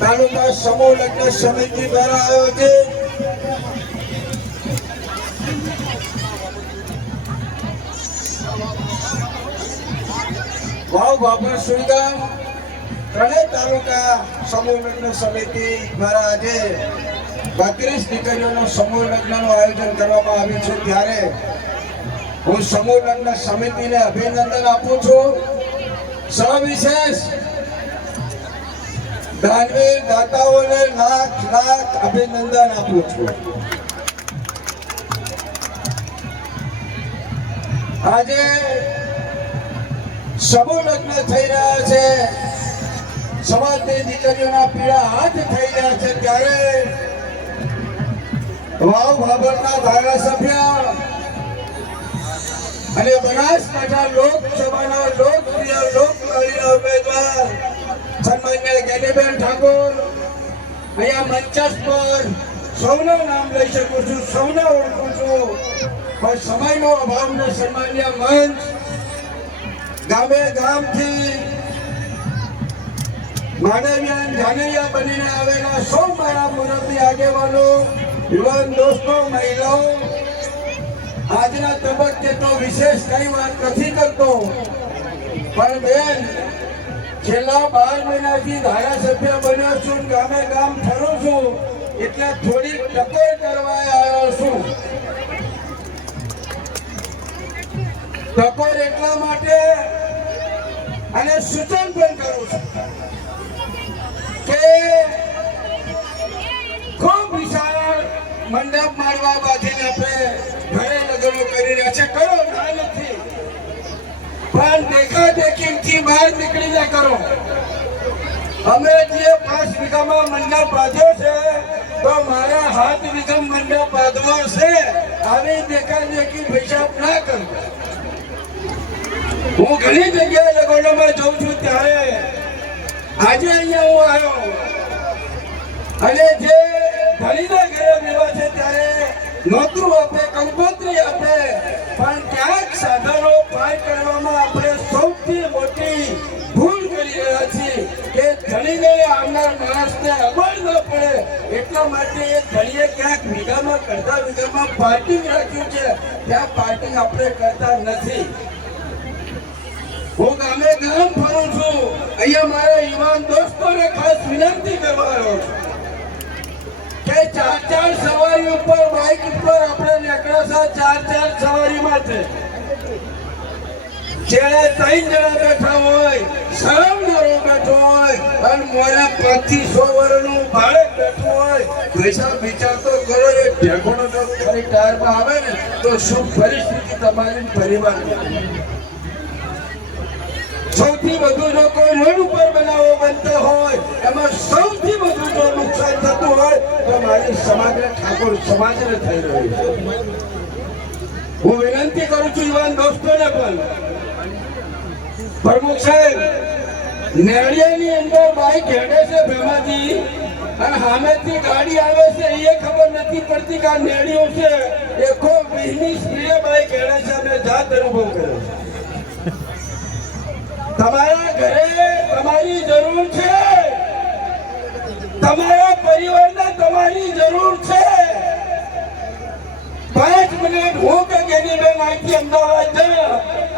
તાલુકા સમૂહ લગ્ન સમિતિ દ્વારા આયોજિત વાવ બાબર સુઈગામ ત્રણેય તાલુકા સમૂહ લગ્ન સમિતિ દ્વારા આજે 32 દીકરીઓનો સમૂહ લગ્નનું આયોજન કરવામાં આવ્યું છે ત્યારે હું સમૂહ લગ્ન સમિતિને અભિનંદન આપું છું. સવિશેષ દાનવીર દાતાઓને લાખ લાખ અભિનંદન આપું છું. આજે સમૂહ લગ્ન થઈ રહ્યા છે, સમાજની દીકરીઓના પીળા હાથ થઈ રહ્યા છે ત્યારે વાવ ભાભરના ધારાસભ્ય અને બનાસકાંઠા લોકસભાના લોકપ્રિય લોકલાડીના ઉમેદવાર સન્માનીય જ્ઞાનીબેન ઠાકોર અહીંયા મંચસ્થ પર સૌનું નામ લઈ શકું છું, સૌને ઓળખું છું, પણ સમયનો અભાવને સન્માનીય મંચ ગામે ગામથી માનવીયાન જાનૈયા બનીને આવેલા સૌ મારા મુરબ્બી આગેવાનો, યુવાન દોસ્તો, મહિલાઓ, આજના તબક્કે તો વિશેષ કઈ વાત નથી કરતો, પણ બેન છેલ્લા 12 મહિનાથી ધારાસભ્ય બન્યો છું, ગામે ગામ ફરું છું, એટલે થોડીક ટકોર કરવા આવ્યો છું. ટકોર એટલા માટે અને સૂચન પણ કરું છું કે ખૂબ વિશાળ મંડપ મારવા બાંધીને આપણે ઘરે લગ્નો કરી રહ્યા છે. કરો, ના નથી, પણ દેખાદેખીથી બહાર નીકળીને કરો. અમે જે 5 વીઘામાં મંડપ બાંધ્યો છે તો મારા 7 વીઘા મંડપ બાંધવો છે. આવી દેખાદેખી હિસાબ ના કરો. હું ઘણી જગ્યાએ લગ્નોમાં જાઉં છું ત્યારે આજે અહીંયા હું આવ્યો અને જે ધણીના ઘરે મેવા છે ત્યારે નોતરું આપે, કંકોત્રી આપે, પણ ક્યાંક સાધનો પાર કરવામાં આપણે સૌથી મોટી ભૂલ કરી રહ્યા છીએ કે ધણીને આવનાર માણસને અગવડ ન પડે એટલા માટે એ ધણીએ ક્યાંક વીઘામાં કરતા વીઘામાં પાર્કિંગ રાખ્યું છે, ત્યાં પાર્કિંગ આપણે કરતા નથી. હું ગામે ગામ ફરું છું, અહીંયા મારા યુવાન દોસ્તોને ખાસ વિનંતી કરવા આવ્યો છું કે 4-4 સવારી ઉપર બાઇક ઉપર આપણે નીકળ્યા છે, 4-4 સવારી માટે જેણે 3 જણા બેઠા હોય, સરાવનારો બેઠો હોય અને મોરા 5 થી 100 વર્ષનું બાળક બેઠું હોય, પૈસા વિચાર તો કરો. એ ઢેકોનો જો ખાલી ટાયરમાં આવે ને તો શું પરિસ્થિતિ તમારી પરિવારની. સૌથી વધુ જો કોઈ રોડ ઉપર બનાવો બનતો હોય, એમાં સૌથી વધુ જો નુકસાન થતું હોય તો મારી સમગ્ર ઠાકોર સમાજને થઈ રહ્યું છે. હું વિનંતી કરું છું યુવાન દોસ્તોને પણ, પ્રમુખ સાહેબ નેડિયાની અંદર બાઈક હેડે છે ભેમાથી અને સામેથી ગાડી આવે છે, એ ખબર નથી પડતી કે આ નેડિયો છે. એકો 20ની સ્પીડે બાઈક હેડે છે. અમે જાત અનુભવ કર્યો છે. તમારા ઘરે તમારી જરૂર છે, તમારા પરિવારને તમારી જરૂર છે. 5 મિનિટ હું કે જ્ઞાનીબેન અહીંથી અમદાવાદ જાય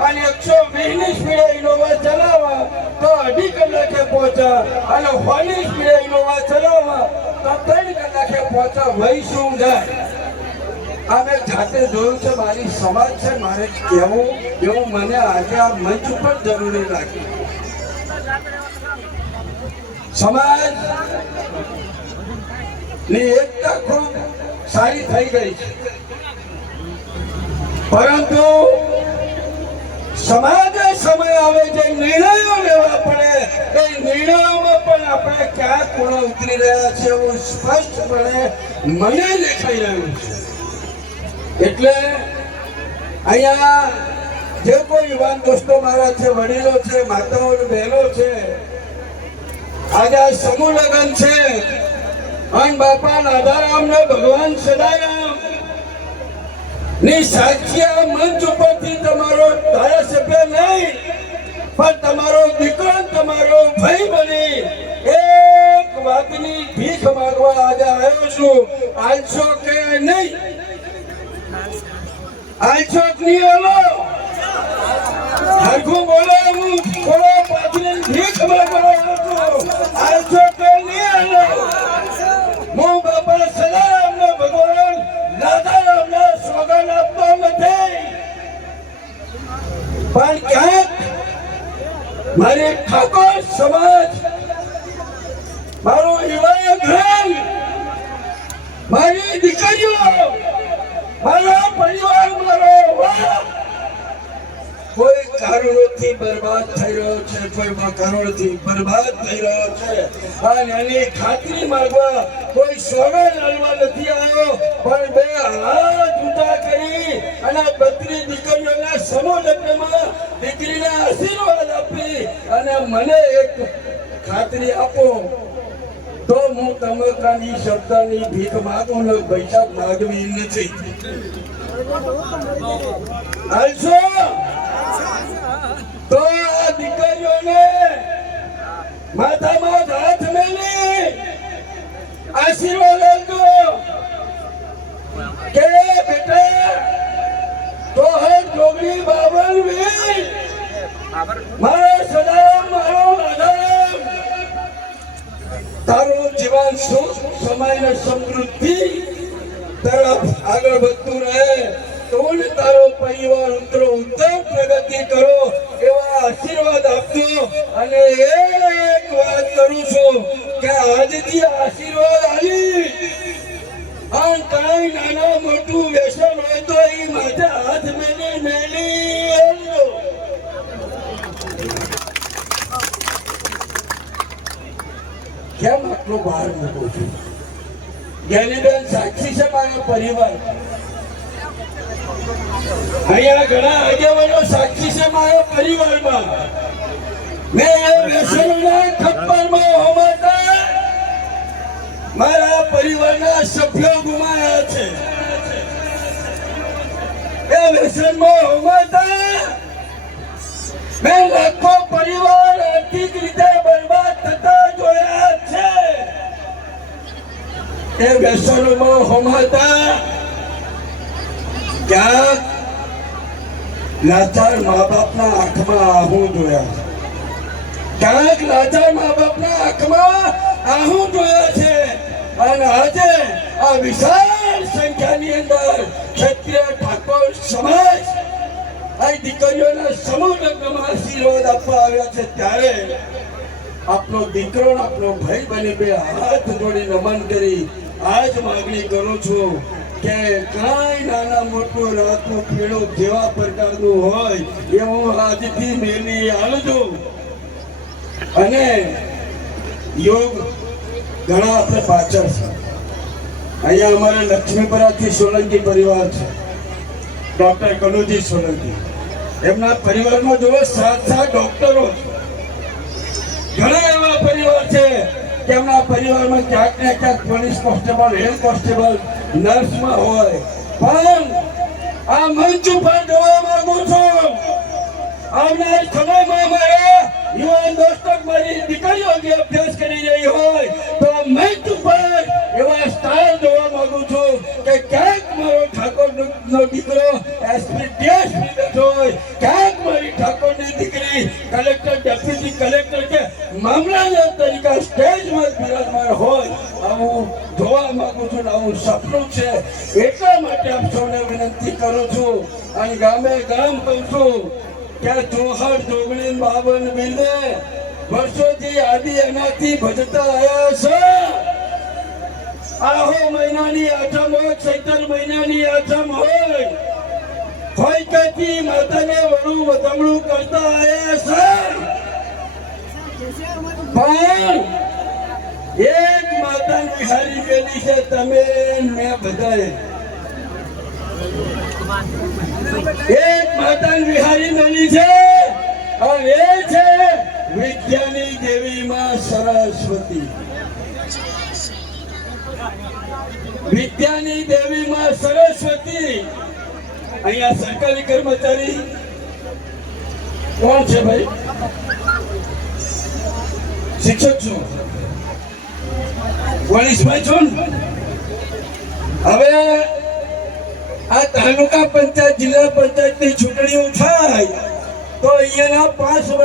અને 120ની સ્પીડે ઇનોવા ચલાવવા તો 2.5 કલાકે પહોંચા અને 100ની સ્પીડે ઇનોવા ચલાવવા તો 3 કલાકે પહોંચા. વહી શું જાય? અમે જાતે જોયું છે. મારી સમાજ છે, મારે કહેવું એવું મને આજે આ મંચ ઉપર જરૂરી લાગે. સમાજ ની એકતા ખૂબ સારી થઈ ગઈ છે, પરંતુ સમાજે સમય આવે જે નિર્ણયો લેવા પડે એ નિર્ણયોમાં પણ આપણે ક્યાં ખૂણો ઉતરી રહ્યા છે એવું સ્પષ્ટપણે મને દેખાઈ રહ્યું છે. એટલે અહીંયા જે કોઈ યુવાન દોસ્તો મારા છે, વડીલો છે, માતાઓ, બહેનો છે, આજે સમૂહ લગ્ન છે અને બાપા રાધારામ ને ભગવાન સદારામ ની સાક્ષી આ મંચ ઉપરથી તમારો ધારાસભ્ય નહીં પણ તમારો દીકરો તમારો ભાઈ બની એક વાતની ભીખ માંગવા આજે આવ્યો છું. આલશો કે નહીં? આલશો કે નહીં? હાલો હરખું બોલો. હું થોડો પાછળ ભીખ માંગવા આવ્યો છું. આલશો કે નહીં? હાલો હું બાપા સદારામ ને ભગવાન રાધારામ ને સોગંદ આપતો નથી પણ ક્યાંક મારી ઠાકોર સમાજ, મારો યુવા ધર્મ, મારી દીકરીઓ, મારો પરિવાર, મારો કોઈ કારણોથી બરબાદ થઈ રહ્યો છે, કોઈ કારણોથી બરબાદ થઈ રહ્યો છે અને એની ખાતરી માંગવા કોઈ સોગંદ લેવા નથી આવ્યો પણ બે હાથ ઊંચા કરી અને 32 દીકરીઓના સમૂહ લગ્નમાં દીકરીને આશીર્વાદ આપી અને મને એક ખાતરી આપો તો હું તમારાની શબ્દની ભીખ માંગું ને પૈસા માંગવી નથી. આલશો તો આ દીકરીઓને માથામાં હાથ મેલી આશીર્વાદ આપજો કે બેટા તો હર જોગણી બાબર વીર મારો સદારામ, મારો રાધારામ, તારું જીવન સુખ સમય ને સમૃદ્ધિ તરફ આગળ વધતું રહે. તું તારો પરિવાર ઉત્તમ પ્રગતિ કરો એવા આશીર્વાદ આપજો. અને એક વાત કરું છું કે આજથી આશીર્વાદ આલી અને કાંઈ નાના મોટું વ્યસન હોય તો એ માથે હાથ મેલી આવજો. કેમ આટલો બહાર મૂકું છું? જ્ઞાનીબેન સાક્ષી છે મારા પરિવાર, અહીંયા ઘણા આગેવાનો સાક્ષી છે મારા પરિવારમાં. મેં વ્યસનના ખપ્પરમાં હોમાતા મારા પરિવારના સભ્યો ગુમાયા છે. એ વ્યસનમાં હોમાતા મેં લાખો પરિવાર આર્થિક રીતે બરબાદ થતા જોયા છે. એ વ્યસનમાં હોમાતા ક્યાંક લાચાર મા બાપના આંખમાં આહું જોયા છે, ક્યાંક લાચાર મા બાપના આંખમાં આહું જોયા છે. અને આજે આ વિશાળ સંખ્યાની અંદર ક્ષત્રિય ઠાકોર સમાજ આ દીકરીઓના સમૂહ લગ્નમાં આશીર્વાદ આપવા આવ્યા છે ત્યારે આપનો દીકરો આપનો ભાઈ બની બે હાથ જોડી નમન કરી આજ માગણી કરું છું કે કાંઈ નાના મોટું રાતનું પીળું જેવા પ્રકારનું હોય એવું આજથી મેલી આલજો. અને યોગ ઘણા આપણે પાછળ છે. અહીંયા અમારે લક્ષ્મીપરાથી સોલંકી પરિવાર છે, ડોક્ટર કનુજી સોલંકી, એમના પરિવારમાં જો 7 ડોક્ટરો છે. ઘણા એવા પરિવાર છે કે એમના પરિવારમાં ક્યાંક ને ક્યાંક પોલીસ કોન્સ્ટેબલ, હેડ કોન્સ્ટેબલ, નર્સમાં હોય. પણ આ મંચ ઉપર જોવા માંગુ છું આવનાર સમયમાં મારા યુવાન દોસ્તો મારી દીકરીઓ જે અભ્યાસ કરી રહી હોય તો મંચ ઉપર એવા સ્ટાર જોવા માંગુ છું કે ક્યાંક મારો ઠાકોરનો દીકરો એસપી ડીએસપી બેઠો હોય, ક્યાંક મારી ઠાકોરની દીકરી કલેક્ટર, ડેપ્યુટી કલેક્ટર કે મામલાદાર તરીકે સ્ટેજમાં બિરાજમાન હોય. આવું જોવા માંગુ છું ને આવું સપનું છે. એટલા માટે આપ સૌને વિનંતી કરું છું અને ગામે ગામ કહું છું કે જોહર જોગણી બાબન બિંદે વર્ષોથી આદિ એનાથી ભજતા આવ્યા છે. આહો મહિનાની આઠમ હોય, ચૈત્ર મહિનાની આઠમ હોય, ફોઈકતી માતાને વડું વધમણું કરતા આવ્યા છે. પણ એક માતા નિહારી ગયેલી છે, તમે મેં બધાએ એક માતા વિહારી બની છે અને એ છે વિદ્યાની દેવી માં સરસ્વતી. વિદ્યાની દેવી માં સરસ્વતી અહીંયા સરકારી કર્મચારી કોણ છે ભાઈ? શિક્ષક છું, ગણેશભાઈ છો ને? હવે આ તાલુકા પંચાયત જિલ્લા પંચાયતની ચૂંટણીઓ થાય તો અહીંયાના 5